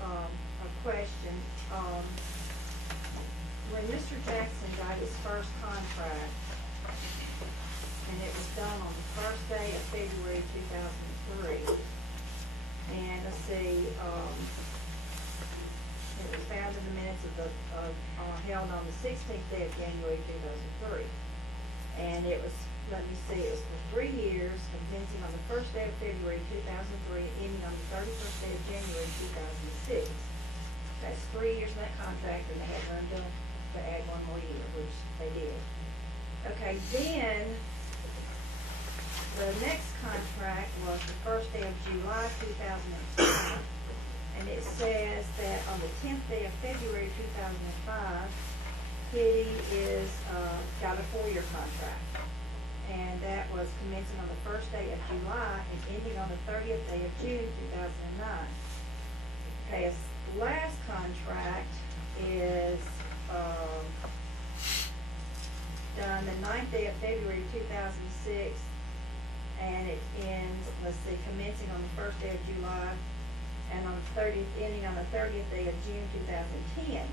have a question. When Mr. Jackson got his first contract, and it was done on the first day of February 2003, and let's see, it was found in the minutes held on the 16th day of January 2003. And it was, let me see, it was for 3 years, commencing on the first day of February 2003, ending on the 31st day of January 2006. That's 3 years in that contract, and they had room to add one more year, which they did. Okay, then the next contract was the first day of July 2005, and it says that on the 10th day of February 2005, he is got a 4-year contract, and that was commencing on the first day of July and ending on the 30th day of June 2009. Okay, his last contract is done the 9th day of February 2006, and it ends, let's see, commencing on the first day of July and on the 30th, ending on the 30th day of June 2010.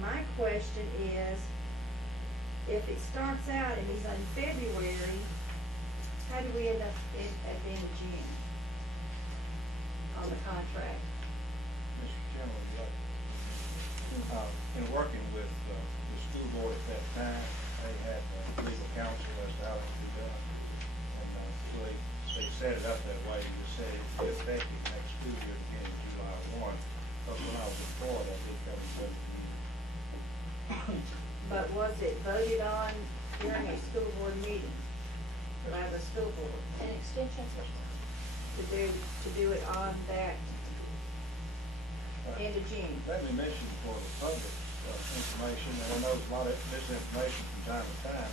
My question is, if it starts out and he's on February, how do we end up at the end of June on the contract? Mr. Chairman, in working with the school board at that time, they had legal counsel as to how it would be done. And so they set it up that way. You just said it would be effective next school year beginning July 1. But when I was employed, I did come and vote. But was it voted on during a school board meeting by the school board? An extension? To do it on that end of June? Let me mention for the public information, and I know there's a lot of misinformation from time to time.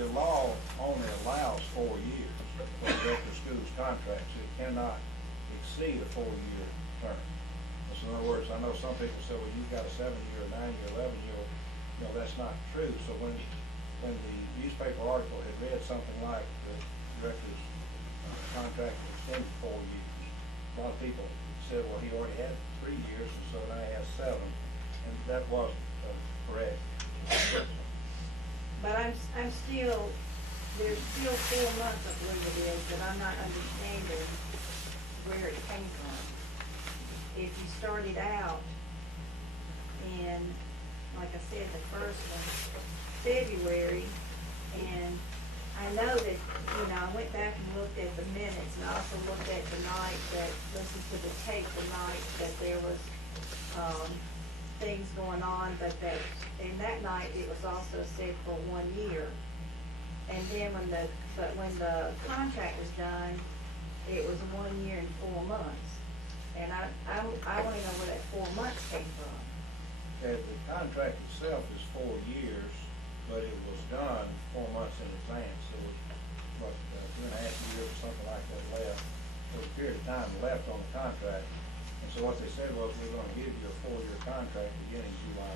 The law only allows 4 years for the director of schools contracts. It cannot exceed a 4-year term. So in other words, I know some people say, well, you've got a 7-year, 9-year, 11-year. You know, that's not true. So when the newspaper article had read something like the director's contract extended 4 years, a lot of people said, well, he already had 3 years, and so now he has 7. And that wasn't correct. But I'm still, there's still 4 months, I believe it is, that I'm not understanding where it came from. If you started out in, like I said, the first one, February, and I know that, you know, I went back and looked at the minutes, and I also looked at the night that, listened to the tape the night that there was, things going on, but and that night it was also said for 1 year. And then when the contract was done, it was 1 year and 4 months. And I want to know where that 4 months came from. The contract itself is 4 years, but it was done 4 months in advance. There was, what, 2.5 years or something like that left. There was a period of time left on the contract. And so what they said was, we're going to give you a 4-year contract beginning July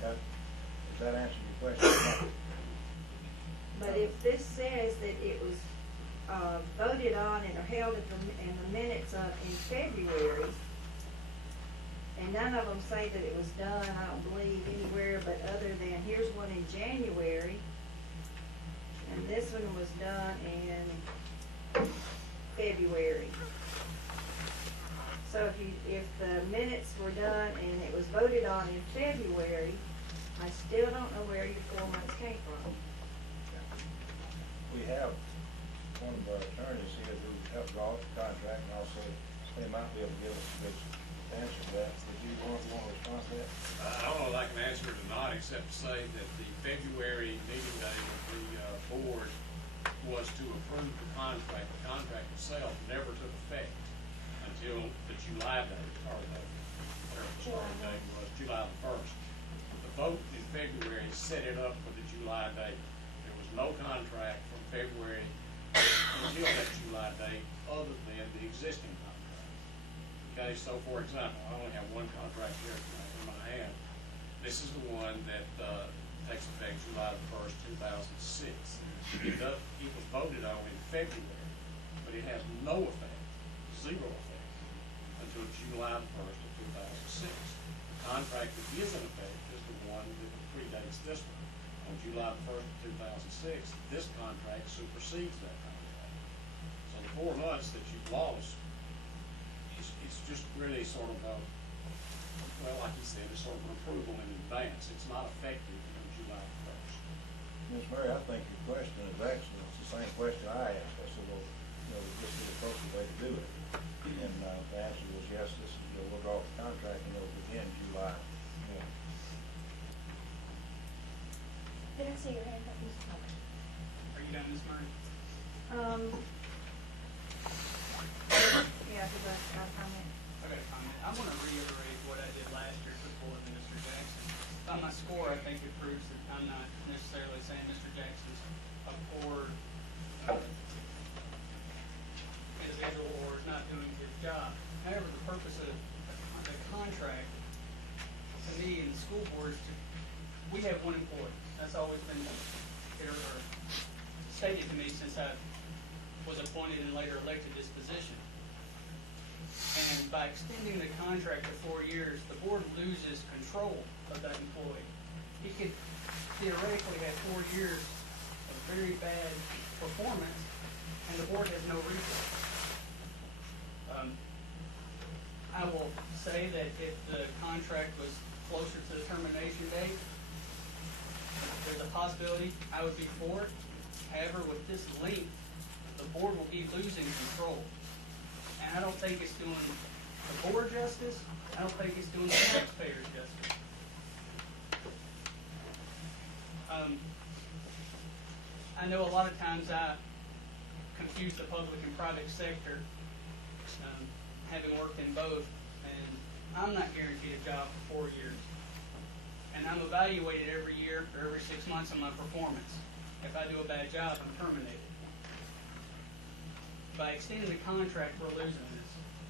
1. Does that answer your question? But if this says that it was voted on and held in the minutes in February, and none of them say that it was done, I don't believe, anywhere but other than, here's one in January, and this one was done in February. So if the minutes were done and it was voted on in February, I still don't know where your 4 months came from. We have one of our attorneys here who helped draw up the contract, and also they might be able to give us a good answer to that. Would you want to respond to that? I don't know if I can answer it or not, except to say that the February meeting day of the board was to approve the contract. The contract itself never took effect until the July date, or whatever the starting date was, July the 1st. The vote in February set it up for the July date. There was no contract from February until that July date other than the existing contract. Okay, so for example, I only have one contract here in my hand. This is the one that takes effect July the 1st, 2006. It was voted on in February, but it has no effect, 0 effect, July the first of 2006. The contract that is in effect is the one that predates this one. On July the first of 2006, this contract supersedes that contract. So the 4 months that you've lost, it's just really sort of a, well, like you said, it's sort of an approval in advance. It's not effective on July the first. Ms. Murray, I think your question is excellent. It's the same question I asked. I said, well, this is the appropriate way to do it. And the answer was yes, this is, we'll draw the contract and it'll begin July. Did I see your hand up, Mr. Thomas? Are you done, Ms. Murray? Yeah, because I comment. I got a comment. I want to reiterate what I did last year for the board with Mr. Jackson. By my score, I think it proves that I'm not necessarily saying Mr. Jackson's a poor individual or is not doing his job. However, the purpose of the contract, to me, and the school board is we have one employee. That's always been stated to me since I was appointed and later elected this position. And by extending the contract to 4 years, the board loses control of that employee. He could theoretically have 4 years of very bad performance, and the board has no recourse. I will say that if the contract was closer to the termination date, there's a possibility I would be for it. However, with this length, the board will be losing control. And I don't think it's doing the board justice. I don't think it's doing the taxpayers justice. I know a lot of times I confuse the public and private sector, having worked in both, and I'm not guaranteed a job for 4 years. And I'm evaluated every year or every 6 months on my performance. If I do a bad job, I'm terminated. By extending the contract, we're losing this.